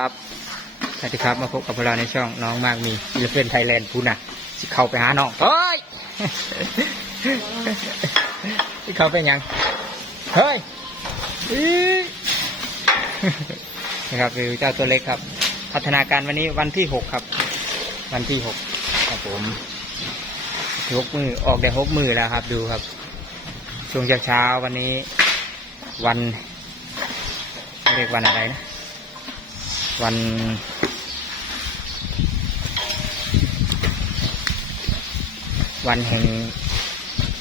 ครับ สวัสดีครับ มาพบกับพวกเราในช่องน้องมากมีอิเลเฟนไทยแลนด์พูน่ะสิเข้าไปหาน้องเฮ้ยสิเข้าไปยัง เฮ้ยนะครับคือเจ้าตัวเล็กครับ พัฒนาการวันนี้วันที่หกครับ วันที่หกครับผมหกมือออกได้หกมือแล้วครับ ดูครับ ช่วงเช้าๆวันนี้ วันเรียกวันอะไรนะ วัน วันแห่ง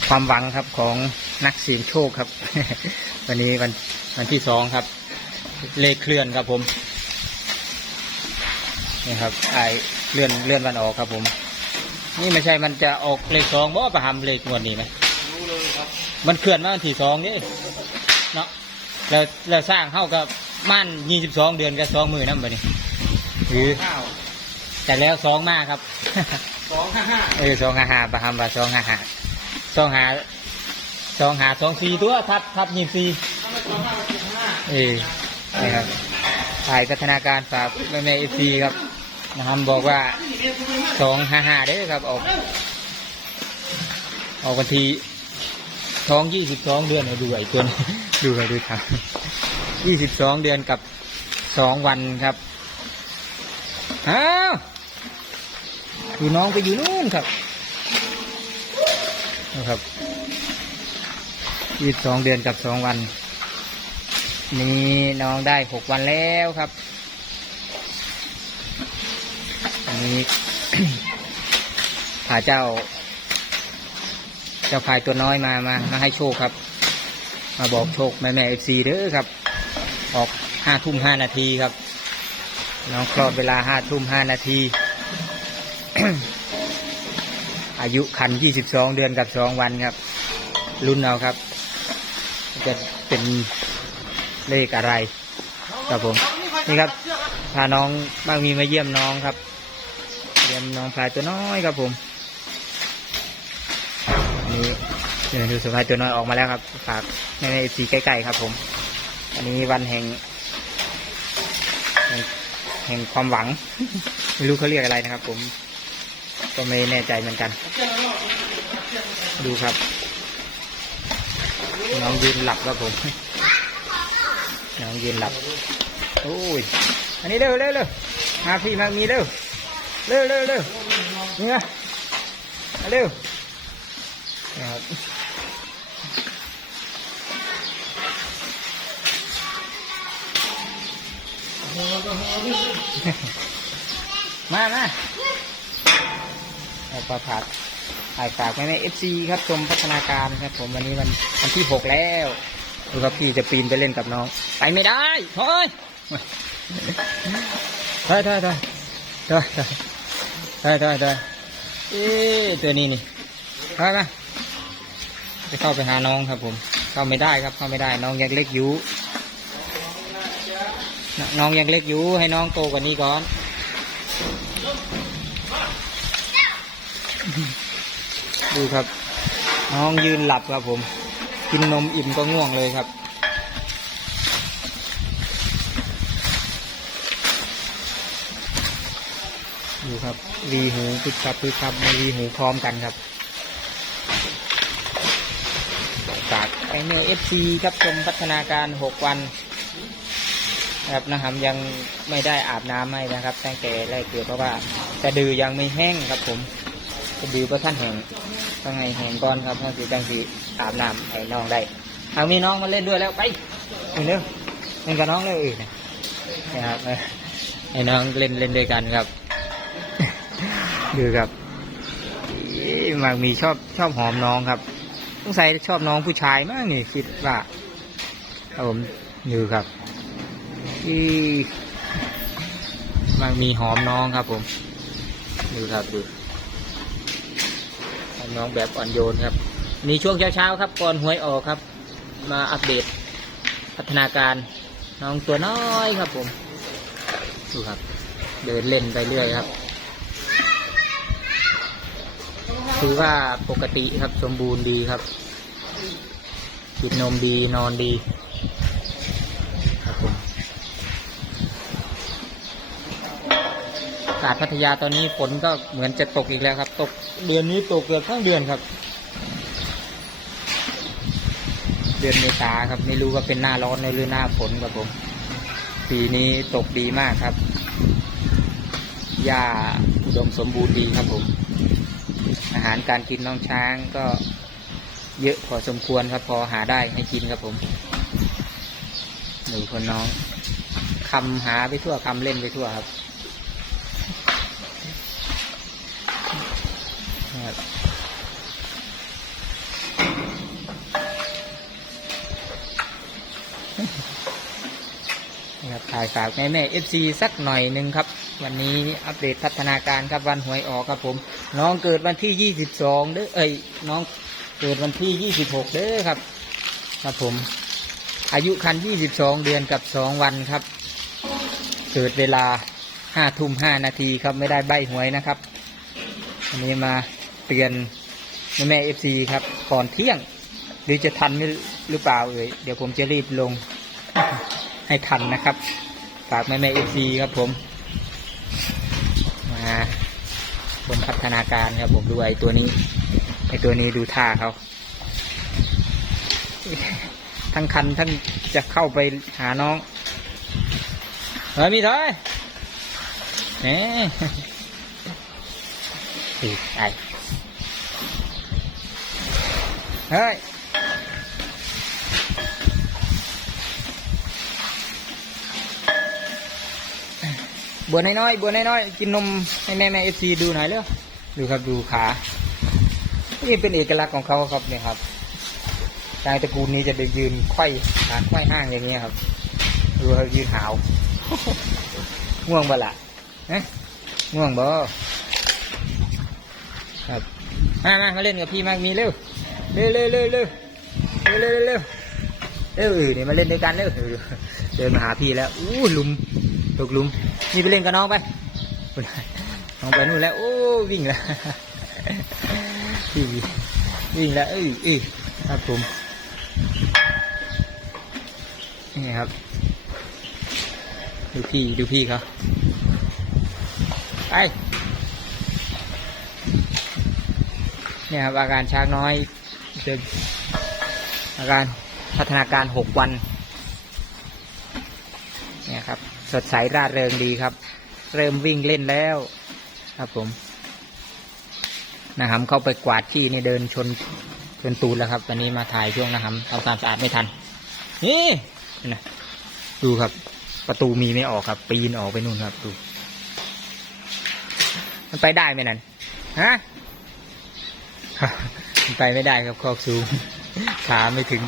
ความหวังครับของนักเสี่ยงโชคครับ วันนี้วันวันที่สองครับ เลขเคลื่อนครับผม นี่ครับไอเลื่อนเลื่อนวันออกครับผม นี่ไม่ใช่มันจะออกเลขสองบ่ประหำเลขงวดนี้ไหมมันเคลื่อนมาวันที่สองนี่เนาะแล้วแล้วสร้างเข้ากับ ม่านยี่สิบสองเดือนกับสองมือนั่นบ่นี่หรือข้าวแต่แล้วสองมากครับ สองห้าห้าเออสองหาหาประหำว่าสองหาหาสองหาสองหาสองสี่ตัวทับทับยี่สี่ถ้าไม่สองห้าก็สิบห้าเออนี่ครับฝ่ายพัฒนาการฝากแม่แม่เอซีครับนะครับบอกว่าสองห้าห้าเด้อครับออก ออกวันที่ท้องยี่สิบสองเดือนให้ดูไอ้ตัวนี้ดูไปดูครับ ยี่สิบสองเดือนกับสองวันครับอ้าวดูน้องไปอยู่นู่นครับนะครับยี่สิบสองเดือนกับสองวัน นี่น้องได้หกวันแล้วครับ อันนี้พาเจ้า เจ้าพายตัวน้อยมามามาให้โชคครับ มาบอกโชคแม่แม่เอฟซีเด้อครับ ออกห้าทุ่มห้านาทีครับ น้องคลอดเวลาห้าทุ่มห้านาที อายุคันยี่สิบสองเดือนกับสองวันครับ รุ่นเอาครับ จะเป็นเลขอะไรครับผม นี่ครับ พาน้องบางมีมาเยี่ยมน้องครับ เยี่ยมน้องพลายตัวน้อยครับผมนนี้เดี๋ยวดูสพายตัวน้อยออกมาแล้วครับ ฝากในในสีใกล้ๆครับผม อันนี้วันแห่ง แห่งความหวัง ไม่รู้เขาเรียกอะไรนะครับ ผม ก็ไม่แน่ใจเหมือนกัน ดูครับ น้องยืนหลับครับผม น้องยืนหลับ โอ้ย อันนี้เร็วเร็วเร็วมาพี่มามีเร็ว เร็วเร็วเร็วนี่นะมาเร็ว มามาเอาปลาผัดถ่ายฝากไว้ในเอฟซีครับชมพัฒนาการครับ ผมวันนี้วันวันที่หกแล้วดูครับพี่จะปีนไปเล่นกับน้อง ไปไม่ได้เฮ้ยเฮ้ยเฮ้ยเฮ้ยเฮ้ยเฮ้ยเฮ้ยเฮ้ยเอ๊ตัวนี้นี่ไปมาจะเข้าไปหาน้องครับผม เข้าไม่ได้ครับเข้าไม่ได้น้องยังเล็กอยู่ น้องยังเล็กอยู่ให้น้องโตกว่านี้ก่อน ดูครับ น้องยืนหลับครับผม กินนมอิ่มก็ง่วงเลยครับ ดูครับวีหูพึบครับพึบครับมีวีหูพร้อมกันครับจากไอเนอเอฟซีครับชมพัฒนาการหกวัน นะครับนะครับยังไม่ได้อาบน้ำให้นะครับตั้งแต่แรกเกิดเพราะว่าสะดือยังไม่แห้งครับผมสะดือเพราะท่านแห้งต้องให้แห้งก่อนครับท่านสิจังสีอาบน้ำให้น้องได้เอามีน้องมาเล่นด้วยแล้วไปเร็วเล่นกับน้องเลยเออนนะครับให้น้องเล่นเล่นด้วยกันครับดูครับมากมีชอบชอบหอมน้องครับสงสัยชอบน้องผู้ชายมากนี่คิดว่าครับผมดูครับ มากมีหอมน้องครับผม ดูครับดูหอมน้องแบบอ่อนโยนครับนี่ช่วงเช้าๆครับก่อนหวยออกครับ มาอัปเดตพัฒนาการน้องตัวน้อยครับผม ดูครับ เดินเล่นไปเรื่อยครับ ถือว่าปกติครับสมบูรณ์ดีครับ กินนมดีนอนดี ครับผม อากาศพัทยาตอนนี้ฝนก็เหมือนจะตกอีกแล้วครับ ตกเดือนนี้ตกเกือบทั้งเดือนครับ เดือนเมษาครับ ไม่รู้ว่าเป็นหน้าร้อนหรือหน้าฝนครับผมปีนี้ตกดีมากครับหญ้าอุดมสมบูรณ์ดีครับผม อาหารการกินน้องช้างก็เยอะพอสมควรครับ พอหาได้ให้กินครับผมหนูคนน้องคำหาไปทั่วคำเล่นไปทั่วครับครับ ครับถ่ายฝากแม่แม่เอฟซีสักหน่อยหนึ่งครับ วันนี้อัปเดตพัฒนาการครับวันหวยออกครับผม น้องเกิดวันที่ยี่สิบสองเด้อเอ้ยน้องเกิดวันที่ยี่สิบหกเด้อครับ ครับผม อายุคันยี่สิบสองเดือนกับสองวันครับ เกิดเวลาห้าทุ่มห้านาทีครับไม่ได้ใบหวยนะครับวันนี้มาเตือนแม่แม่เอฟซีครับก่อนเที่ยง หรือจะทันไม่หรือเปล่าเอ่ยเดี๋ยวผมจะรีบลงให้ทันนะครับ ฝากแม่แม่เอฟซีครับผม มาชมพัฒนาการครับผมดูไอตัวนี้ไอตัวนี้ดูท่าเขาทั้งคันทั้งจะเข้าไปหาน้องเฮ้ยมีถอยเอ๊ะไอเฮ้ย บัวน้อยๆบัวน้อยๆกินนมให้แม่แม่เอฟซีดูหน่อยเร็วดูครับดูขานี่เป็นเอกลักษณ์ของเขาครับเนี่ยครับชายตระกูลนี้จะไปยืนไขว้ขาไขว้ห้างอย่างเงี้ยครับดูเขายืนหาวง่วงบ่ละฮะง่วงบ่ครับมามามาเล่นกับพี่มากมีเร็วเร็วเร็วเร็วเร็วเร็วเร็วเร็วเร็วเออเนี่ยมาเล่นด้วยกันเร็วเออเดินมาหาพี่แล้วอู้หลุม ตกลุมนี่ไปเล่นกับน้องไปน้องไปนู่นแล้วโอ้วิ่งแล้ววิ่งแล้วเอ้ยเอ้ยครับผมนี่ครับ ดูพี่ดูพี่เขาไปเนี่ยครับอาการช้างน้อยเดินอาการพัฒนาการหกวัน เนี่ยครับ สดใสร่าเริงดีครับ เริ่มวิ่งเล่นแล้ว ครับผมนะครับเข้าไปกวาดที่นี่เดินชนชนตูนแล้วครับวันนี้มาถ่ายช่วงนะครับทำความสะอาดไม่ทันนี่นะดูครับ ประตูมีไม่ออกครับ ปีนออกไปนู่นครับดู มันไปได้ไหมนั่นฮะมันไปไม่ได้ครับคอกสูงขาไม่ถึง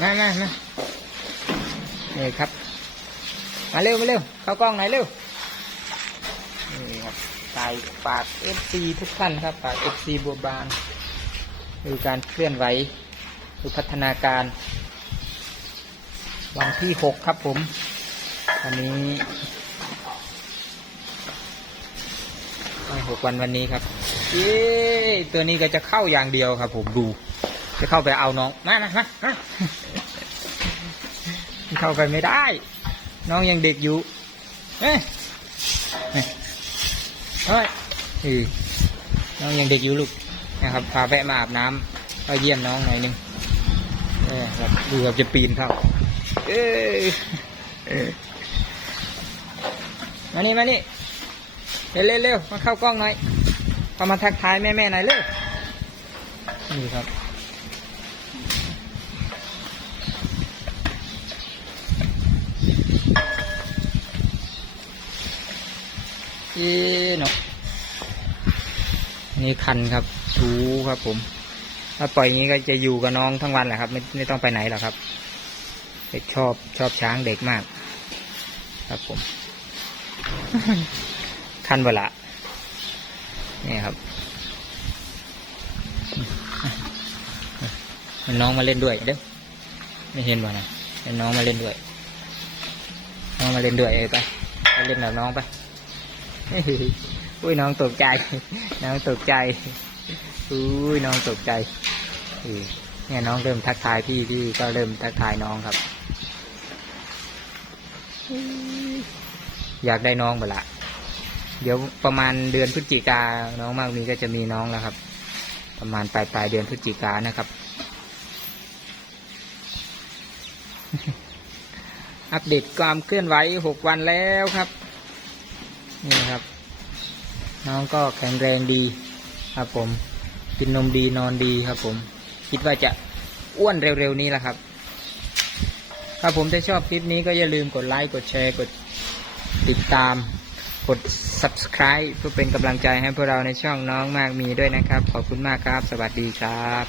มามามานี่ครับ มาเร็วมาเร็วเข้ากล้องหน่อยเร็วนี่ครับใส่ฝาก FC ทุกท่านครับฝาก FC บัวบานดูการเคลื่อนไหวดูพัฒนาการ วันที่หกครับผมวันนี้วันหกวันวันนี้ครับเย้ตัวนี้ก็จะเข้าอย่างเดียวครับผมดู จะเข้าไปเอาน้องมามามามาเข้าไปไม่ได้ น้องยังเด็กอยู่ เอ้ยเฮ้ยเออน้องยังเด็กอยู่ลูกนะครับ พาแวะมาอาบน้ำก็เยี่ยมน้องหน่อยหนึงเออครับดูแบบจะปีนเข้าเอ้ยเอ้ยมานี่มานี่เร็วเร็วเร็วมาเข้ากล้องหน่อยเข้ามาทักทายแม่แม่หน่อยเร็วนี่ครับ อ๊เนาะนี่คันครับถูครับผม ถ้าปล่อยอย่างนี้ก็จะอยู่กับน้องทั้งวันแหละครับ ไม่ไม่ต้องไปไหนหรอกครับเด็กชอบชอบช้างเด็กมาก ครับผม คันเวละนี่ครับ มันน้องมาเล่นด้วยเด้อไม่เห็นบ่นะเป็นน้องมาเล่นด้วย น้องมาเล่นด้วยเอ้ยไปไปเล่นกับน้องไป อุ้ยน้องตกใจ น้องตกใจ อุ้ยน้องตกใจเนี่ยน้องเริ่มทักทายพี่พี่ก็เริ่มทักทายน้องครับ อยากได้น้องเปล่าเดี๋ยวประมาณเดือนพฤศจิกาน้องมากมีก็จะมีน้องแล้วครับ ประมาณปลายปลายเดือนพฤศจิกานะครับ อัปเดตความเคลื่อนไหวหกวันแล้วครับ นี่ครับ น้องก็แข็งแรงดีครับผม กินนมดีนอนดีครับผม คิดว่าจะอ้วนเร็วๆนี้แหละครับถ้าผมถ้าชอบคลิปนี้ก็อย่าลืมกดไลค์กดแชร์กดติดตาม กด subscribe เพื่อเป็นกำลังใจให้พวกเราในช่องน้องมากมีด้วยนะครับ ขอบคุณมากครับ สวัสดีครับ